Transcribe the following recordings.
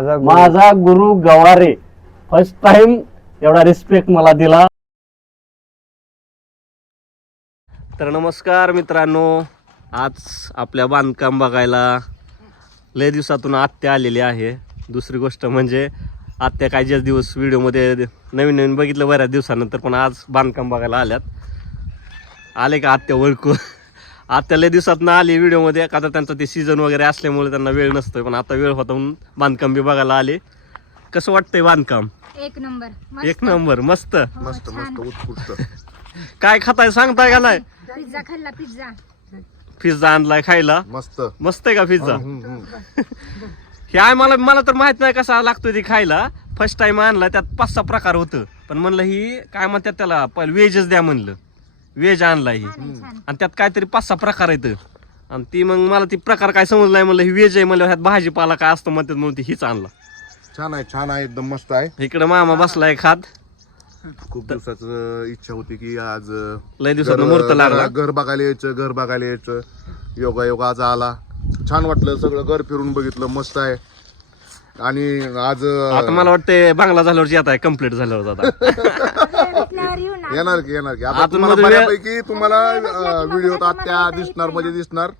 माझा गुरु- Gaware. First time एवढा रिस्पेक्ट मला दिला. तर नमस्कार मित्रांनो आज आपल्या बांधकाम बघायला लय दिवसातून आत्या आलेली आहे. दुसरी गोष्ट म्हणजे आत्या काय ज्याच दिवस व्हिडिओमध्ये नवीन नवीन बघितलं बऱ्याच दिवसानंतर पण आज बांधकाम बघायला आल्यात. आले का आत्या ओळखू आत्या लय दिवसात ना आली व्हिडिओमध्ये का तर त्यांचं ते सीझन वगैरे असल्यामुळे त्यांना वेळ नसतोय पण आता वेळ होता म्हणून बांधकाम बी बघायला आले. कसं वाटतंय बांधकाम? एक नंबर. मस्त. एक नंबर मस्त. हो, मस्त. मस्त उत्कृष्ट काय खाताय सांगताय का नाही? पिझ्झा खाल्ला पिझ्झा. पिझ्झा आणलाय खायला. मस्त. मस्त आहे का पिझ्झा. हे आहे मला मला तर माहीत नाही कसा लागतोय ते खायला. फर्स्ट टाइम आणला त्यात पाच सहा प्रकार होतं. पण म्हणलं ही काय म्हणतात त्याला पहिलं व्हेजच द्या म्हणलं. व्हेज आणला छान आहे, छान आणि त्यात काहीतरी पाच सहा प्रकार आहेत. आणि ती मग मला ती प्रकार काय समजलं नाही म्हणलं ही व्हेज आहे म्हणलं ह्यात भाजीपाला काय असतं म्हणतात म्हणून ती हीच आणला. छान आहे छान आहे एकदम मस्त आहे. इकडे मामा बसलाय खात. खूप दिवसाच इच्छा होती की आज लय दिवसात घर- मुहूर्त लागला. घर बघायला यायचं घर बघायला यायचं. योगा योगा आज आला. छान वाटलं सगळं घर फिरून बघितलं मस्त आहे. आणि आज आता मला वाटतं बांगला झाल्यावर येत आहे कंप्लीट झाल्यावर आता. भेटल्यावर येऊ ना. येणार की येणार की. आता आतून तुम्हाला मध्ये वेळ- बऱ्यापैकी तुम्हाला व्हिडिओ आत्या दिसणार म्हणजे दिसणार.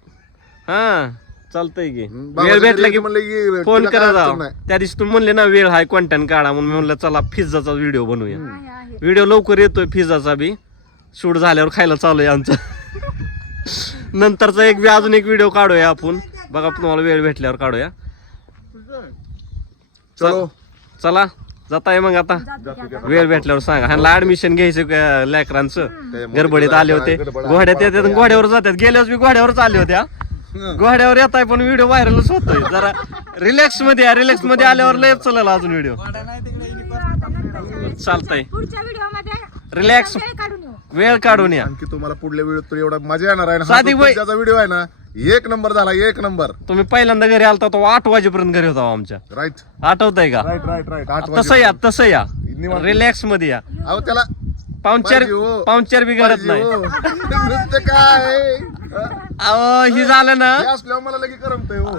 हा चालतंय की. हम्म, वेळ भेटला की म्हणलं की फोन तिला काय करा अडचण जाऊ नाही. त्या दिवशी तुम्ही म्हणले ना वेळ हाय कंटेंट काढा म्हणून. मी म्हणलं चला पिझ्झाचा व्हिडिओ बनवूया. आहे आहे. व्हिडिओ लवकर येतोय पिझ्झाचा बी. शूट झाल्यावर खायला चालू आहे आमचं. नंतरचा एक बी अजून एक व्हिडिओ काढूया आपण. बघा तुम्हाला वेळ भेटल्यावर काढूया. चलो. चला. जाताय मग आता. वेळ भेटल्यावर सांगा. ह्यांना ऍडमिशन घ्यायचं का लेकरांचं? गडबडीत आले होते. घोड्यात येतात घोड्यावर जातात. गेल्यावर मी घोड्यावरच आले होत्या घोड्यावर येत आहे पण व्हिडिओ व्हायरलच होतोय. जरा रिलॅक्समध्ये रिलॅक्समध्ये आल्यावर लय चला अजून व्हिडिओ. चालतंय. पुढच्या व्हिडिओमध्ये रिलॅक्स वेळ काढून येऊ. वेळ काढून या. तुम्हाला पुढल्या व्हिडिओत तर एवढा मजा येणार आहे ना. व्हिडिओ आहे ना एक नंबर झाला एक नंबर. तुम्ही पहिल्यांदा घरी आलता तो आठ वाजेपर्यंत घरी होता आमच्या. राईट आठवतंय का? राईट राईट राईट आठ तसं या. तसं या. निवांत. रिलॅक्समध्ये या. अहो त्याला पाहुणचार पाहिजे हो. पाहुणचार बी घडत पाहिजे नाही. हो. नुसतं काय? अहो ही झालं ना. हे असल्यावर मला लगे करमतंय हो.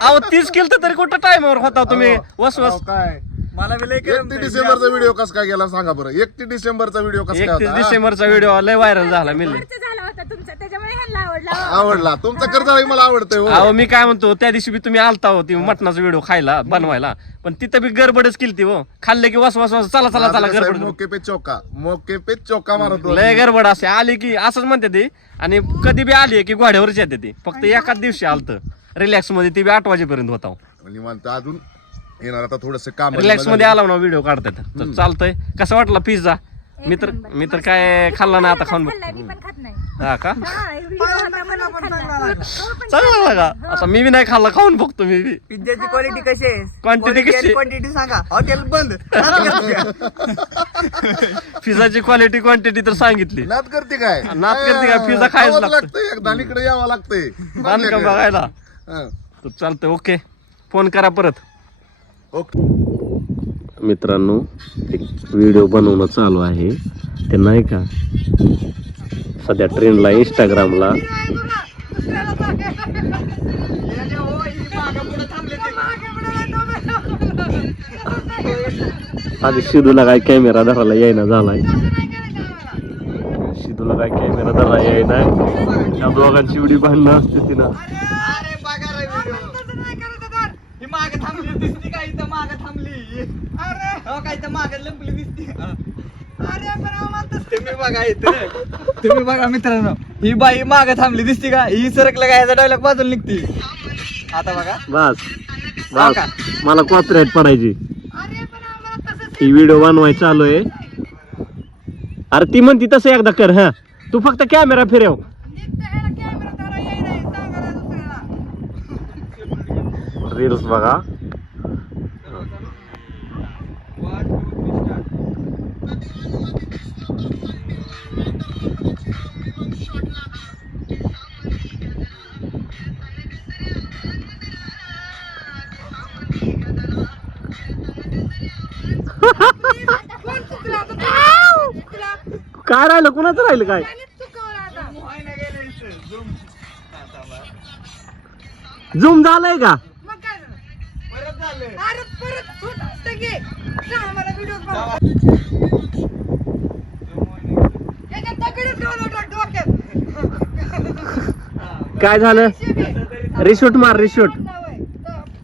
अहो तीच केलं तरी कुठं टाइमवर होता तुम्ही? वस वस. अहो, काय? मला बी लय एकटी डिसेंबरचा व्हिडिओ कसा काय गेला सांगा बरं. एकटी डिसेंबरचा व्हिडिओ कसा काय एकतीस होता? डिसेंबरचा व्हिडिओ लय व्हायरल झाला मिळले खर्च झाला होता तुमचा त्याच्यामुळे ह्यांना आवडला आवडला. तुमचा कर्ज मला आवडतंय हो. अहो मी काय म्हणतो त्या दिवशी बी तुम्ही आलता हो ती मटणाचा व्हिडिओ खायला बनवायला. पण तिथं बी गडबडच केली ती हो. खाल्ले की वस वस वस चला चला चला आहे, गडबड. मोके पे चौका. मोके पे चौका मारतो लय गडबड असे आली की असंच म्हणते ती. आणि कधी बी आली की घोड्यावरच येते ती. फक्त एकाच दिवशी आलत. रिलॅक्समध्ये ती बी आठ वाजेपर्यंत होता निवांत. अजून येणार. आता थोडस काम रिलॅक्समध्ये आला ना व्हिडिओ काढतात तर चालतंय. कसं वाटला पिझ्झा मी तर. मी तर काय खाल्ला ना आता खाऊन बघ. खाल्लाय मी पण खात नाही. हा का? हा, म्हणून खाल्ला. हो, चांगला का आता मी बी नाही खाल्ला खाऊन बघतो मी बी. पिझ्झाची क्वालिटी कशी आहे? Quantity कशी? क्वांटिटी सांगा. हॉटेल बंद. पिझ्झाची क्वालिटी क्वांटिटी तर सांगितली. नात करते काय? नाद करते काय? पिझ्झा खायला खावंच लागतं. लागतंय एकदा इकडे यावं लागतंय. बांधकाम बघायला. हं. तर चालतंय ओके फोन करा परत. ओके मित्रांनो एक व्हिडिओ बनवणं चालू आहे. ते नाही का? सध्या ट्रेंडला इंस्टाग्रामला आधी शिदूला काय कॅमेरा धरायला येईना झालाय. शिदूला काय कॅमेरा धरायला येईना. त्या दोघांची एवढी भांडणं असते तिनं अरे बघा रे व्हिडिओ ही माग थांबली दिसती का इथं माग थांबली. अरे हो काय इथं माग लंपली दिसती. अरे पण आम्हाला तुम्ही बघा इथं. तुम्ही बघा मित्रांनो ही बाई माग थांबली दिसती का? ही सरकलं का? याचा डायलॉग बाजूला निघती. आता बघा. बस. हो बस. का? मला कॉपीराईट पडायची. अरे पण आम्हाला तसंच ही व्हिडिओ बनवाय चालू आहे. अरे ती म्हणती तसं एकदा कर हा. तू फक्त कॅमेरा फिरव. रील्स बघा. काय राहिलं? कुणाचं राहिलं काय? झूम झालंय का? काय झालं? रिशूट मार रिशूट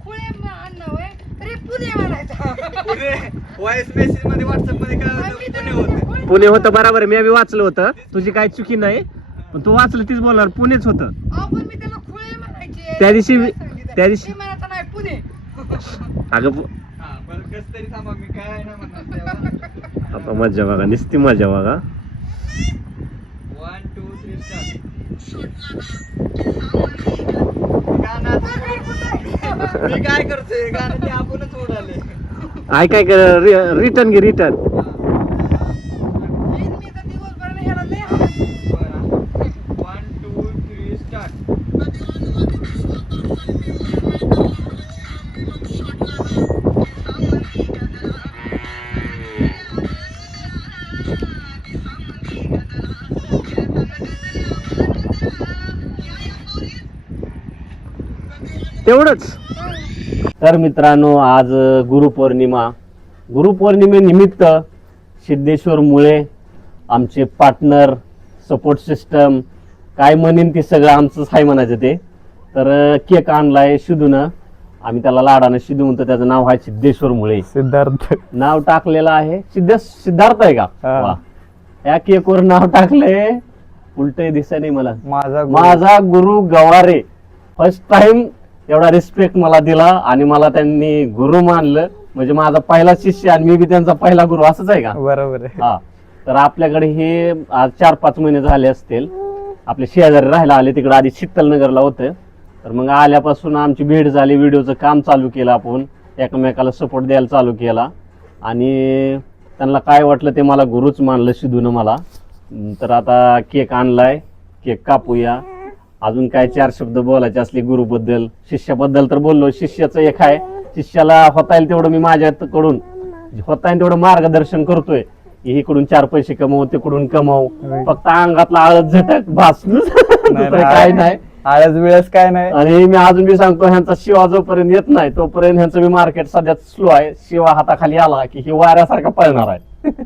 खुळे अन्न होय अरे पुणे म्हणायचं व्हॉइस मेसेजमध्ये व्हॉट्सअपमध्ये पुणे होतं. पुणे होतं बरोबर मी बी वाचलं होतं. तुझी काय चुकी नाही पण तू वाचलं तीच बोलणार पुणेच होतं. अहो, पण मी त्याला खुळे म्हणायचे. त्या दिवशी मी-? त्या दिवशी- मी म्हणायचं नाही पुणे. अगं पु- हा बरं कस तरी थांबा मी काय नाही म्हणणार तेव्हा आता मजा बघा निस्ती मजा बघा. वन टू थ्री स्टार्ट मी काय करतोय? गाणं ते आपणच उडाले आय काय कर रिटर्न घे रिटर्न तेवढंच. तर मित्रांनो आज गुरुपौर्णिमा. गुरुपौर्णिमेनिमित्त सिद्धेश्वर मुळे आमचे पार्टनर सपोर्ट सिस्टम काय म्हणेन ते सगळं आमचंच आहे म्हणायचं ते. तर केक आणलाय शिदूनं. आम्ही त्याला लाडानं शिदू म्हणतो त्याचं नाव आहे सिद्धेश्वर मुळे सिद्धार्थ. नाव टाकलेलं आहे. सिद्ध सिद्धार्थ आहे का. वा. या केकवर नाव टाकलंय. उलट दिसत नाही मला. माझा. माझा गुरु गवारे. फर्स्ट टाइम एवढा रिस्पेक्ट मला दिला आणि मला त्यांनी गुरु मानलं. म्हणजे माझा पहिला शिष्य आणि मी बी त्यांचा पहिला गुरु असंच आहे का? बरोबर आहे. हा. तर आपल्याकडे हे आज चार पाच महिने झाले असतील. आपले शेजारी राहायला आले तिकडे आधी शीतलनगरला होतं. तर मग आल्यापासून आमची भेट झाली व्हिडिओचं काम चालू केलं आपण. एकमेकाला सपोर्ट द्यायला चालू केला. आणि त्यांना काय वाटलं ते मला गुरुच मानलं शिदून मला. तर आता केक आणलाय केक कापूया. अजून काय चार शब्द बोलायचे असले गुरुबद्दल शिष्याबद्दल तर बोललो. शिष्याचं एक आहे शिष्याला होता येईल तेवढं मी माझ्याकडून होता येईल तेवढं मार्गदर्शन करतोय. की इकडून चार पैसे कमवू तिकडून कमवू. फक्त अंगातला आळत झटक भास काय नाही. आळस बिळस काय नाही. आणि मी अजून बी सांगतो ह्यांचा शिवा जोपर्यंत येत नाही तोपर्यंत ह्यांचं बी मार्केट सध्या स्लो आहे. शिवा हाताखाली आला की हे वाऱ्यासारखा पळणार आहे.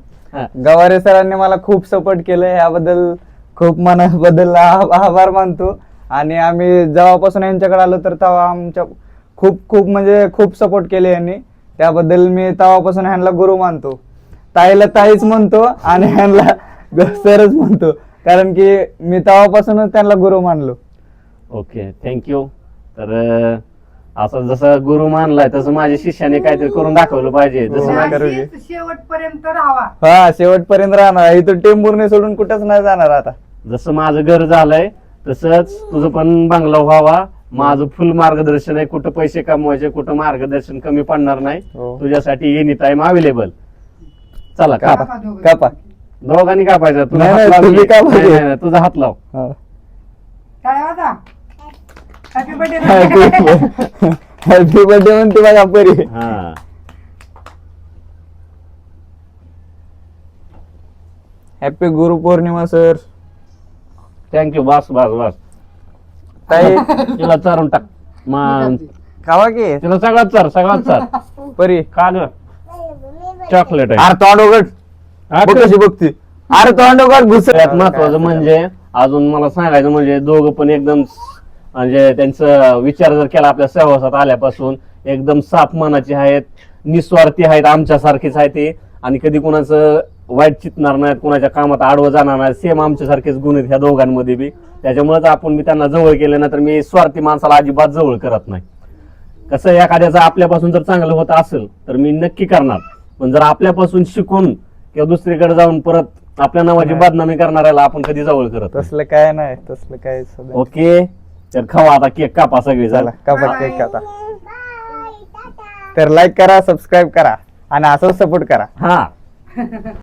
गवारे सरांनी मला खूप सपोर्ट केलं. याबद्दल खूप मनाबद्दल आभार मानतो. आणि आम्ही जेव्हापासून यांच्याकडे आलो तर तेव्हा आमच्या खूप खूप म्हणजे खूप सपोर्ट केले यांनी. त्याबद्दल मी तेव्हापासून ह्यांना गुरु मानतो. ताईला ताईच म्हणतो आणि ह्यांना सरच म्हणतो. कारण की मी तेव्हापासूनच त्यांना गुरु मानलो. ओके थँक्यू तर असं जसं गुरु मानलाय तसं माझ्या शिष्याने काहीतरी करून दाखवलं पाहिजे. जसं हो. करू की. शेवटपर्यंत राहावा हा शेवटपर्यंत राहणार. इथं टेंबूरने सोडून कुठंच नाही जाणार आता. जसं माझं घर झालंय तसंच तुझं पण बंगला व्हावा. माझं फुल मार्गदर्शन आहे. कुठं पैसे कमवायचे कुठं मार्गदर्शन कमी पडणार नाही. हो. तुझ्यासाठी एनी टाइम अवेलेबल चला का कापा. कापा. दोघांनी कापायचं. तुझा नाही, हात नाही, लाव. तुम्ही की. कापायचे. नाही, नाही, नाही, तुझा हात लाव. हा. काय होता हॅपी बर्थडे हॅपी बर्थडे म्हणते. बघा परी. हा. Happy Guru Purnima sir thank you बस बस बस ताई. तिला चारून टाक. मग खावा की? तिला सगळ्यात चार सगळ्यात चार. परी. का ग. चॉकलेट आहे. अरे तोंड उघड. हा, बघ कशी बघती. अरे तोंड उघड घुस सगळ्यात महत्वाचं म्हणजे अजून मला सांगायचं म्हणजे दोघं पण एकदम स- म्हणजे त्यांचा विचार जर केला आपल्या सहवासात आल्यापासून एकदम साफ मनाचे आहेत निस्वार्थी आहेत आमच्यासारखेच आहेत ते. आणि कधी कोणाचं वाईट चितणार नाहीत कोणाच्या कामात आडवं जाणार नाही सेम आमच्यासारखेच गुण आहेत ह्या दोघांमध्ये बी. त्याच्यामुळेच आपण मी त्यांना जवळ केलं ना तर मी स्वार्थी माणसाला अजिबात जवळ करत नाही. कसं एखाद्याचं आपल्यापासून जर चांगलं होत असेल तर मी नक्की करणार. पण जर आपल्यापासून शिकून किंवा दुसरीकडे जाऊन परत आपल्या नावाची नाही. बदनामी करणाऱ्याला आपण कधी जवळ करत नाही. तसलं काय नाही तसलं काय. ओके? तर खावा आता केक कापा सगळी झाला कापा केक आता. तर लाईक करा सबस्क्राईब करा. आणि असंच सपोर्ट करा. हा.